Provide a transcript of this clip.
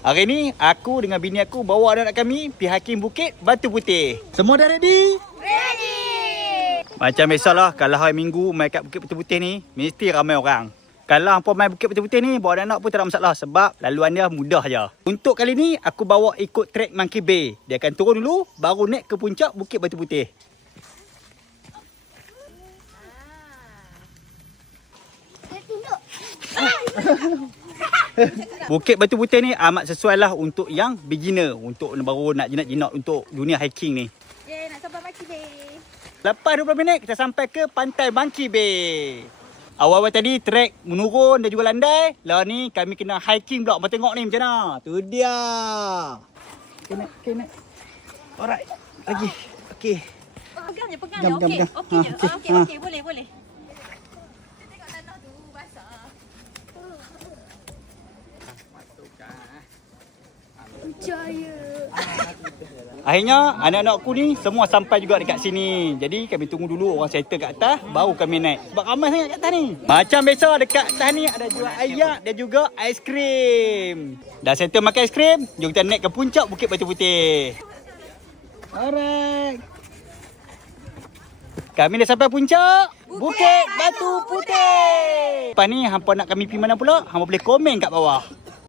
Hari ni aku dengan bini aku bawa anak-anak kami pergi hiking Bukit Batu Putih. Semua dah ready? Ready! Macam biasalah kalau hari Minggu main kat Bukit Batu Putih ni mesti ramai orang. Kalau hangpa main Bukit Batu Putih ni bawa anak-anak pun tak ada masalah sebab laluan dia mudah je. Untuk kali ni aku bawa ikut trek Monkey Bay. Dia akan turun dulu baru naik ke puncak Bukit Batu Putih. Bukit Batu Putih ni amat sesuai lah untuk yang beginner, untuk baru nak jinak-jinak untuk dunia hiking ni. Nak sampai Monkey Bay. Lepas 20 minit kita sampai ke pantai Monkey Bay. Awal-awal tadi trek menurun dan juga landai. Lah ni kami kena hiking pula. Abang tengok ni macam mana. Tu dia. Okay, naik. Alright. Lagi. Okay. Pegang je. Jam, Okey. jam. Okey je. Okey. Okey. Boleh. Kita tengok tanah tu basah. Jaya. Akhirnya anak-anak aku ni semua sampai juga dekat sini. Jadi kami tunggu dulu orang settle kat atas. Baru kami naik. Sebab ramai sangat kat atas ni. Macam biasa dekat atas ni ada jual ayak dan juga aiskrim. Dah settle makan aiskrim. Jom kita naik ke puncak Bukit Batu Putih. Alright. Kami dah sampai puncak Bukit Batu Putih. Lepas ni hampa nak kami pergi mana pula? Hampa boleh komen kat bawah.